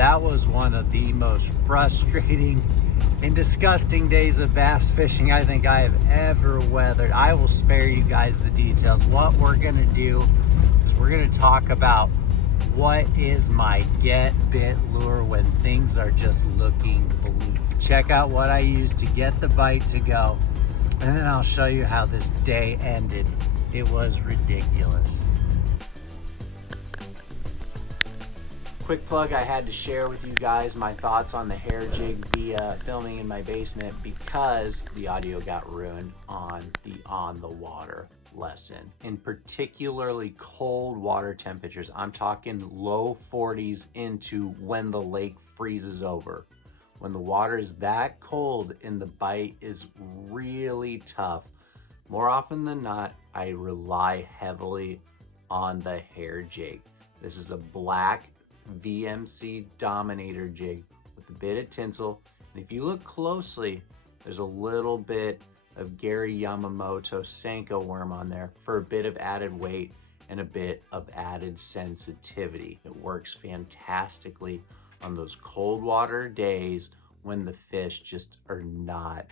that was one of the most frustrating and disgusting days of bass fishing I think I have ever weathered. I will spare you guys the details. What we're gonna do is we're gonna talk about what is my get bit lure when things are just looking bleak. Check out what I used to get the bite to go, and then I'll show you how this day ended. It was ridiculous. Quick plug, I had to share with you guys my thoughts on the hair jig via filming in my basement because the audio got ruined on the water lesson. In particularly cold water temperatures, I'm talking low 40s into when the lake freezes over. When the water is that cold and the bite is really tough, more often than not, I rely heavily on the hair jig. This is a black VMC Dominator jig with a bit of tinsel, and if you look closely, there's a little bit of Gary Yamamoto Senko worm on there for a bit of added weight and a bit of added sensitivity. It works fantastically on those cold water days when the fish just are not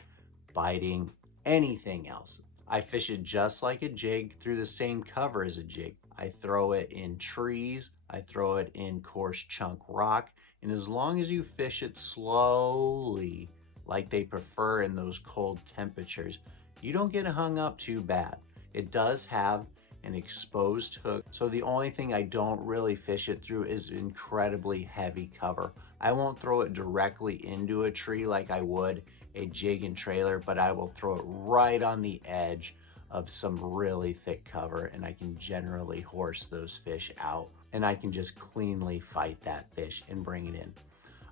biting anything else. I fish it just like a jig through the same cover as a jig. I throw it in trees, I throw it in coarse chunk rock, and as long as you fish it slowly, like they prefer in those cold temperatures, you don't get hung up too bad. It does have an exposed hook, so the only thing I don't really fish it through is incredibly heavy cover. I won't throw it directly into a tree like I would a jig and trailer, but I will throw it right on the edge of some really thick cover, and I can generally horse those fish out, and I can just cleanly fight that fish and bring it in.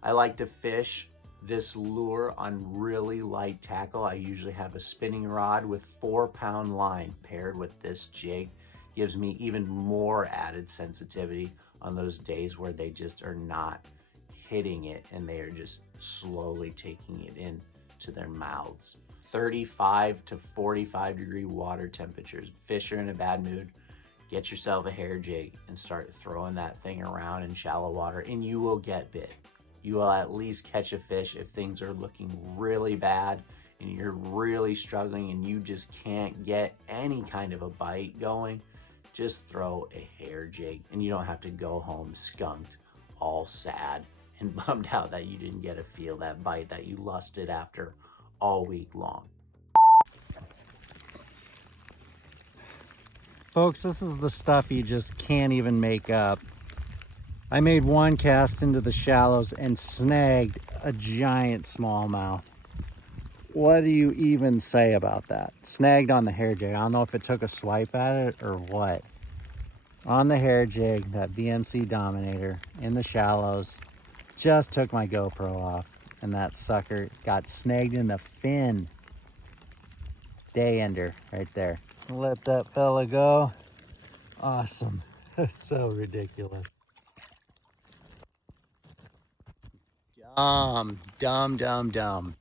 I like to fish this lure on really light tackle. I usually have a spinning rod with 4-pound line paired with this jig. Gives me even more added sensitivity on those days where they just are not hitting it and they are just slowly taking it in to their mouths. 35 to 45 degree water temperatures. Fish are in a bad mood. Get yourself a hair jig and start throwing that thing around in shallow water, and you will get bit. You will at least catch a fish if things are looking really bad and you're really struggling and you just can't get any kind of a bite going. Just throw a hair jig and you don't have to go home skunked, all sad and bummed out that you didn't get to feel that bite that you lusted after all week long. Folks, this is the stuff you just can't even make up. I made one cast into the shallows and snagged a giant smallmouth. What do you even say about that? Snagged on the hair jig. I don't know if it took a swipe at it or what. On the hair jig, that VMC Dominator in the shallows. Just took my GoPro off and that sucker got snagged in the fin. Day ender right there. Let that fella go. Awesome. That's so ridiculous. Dumb.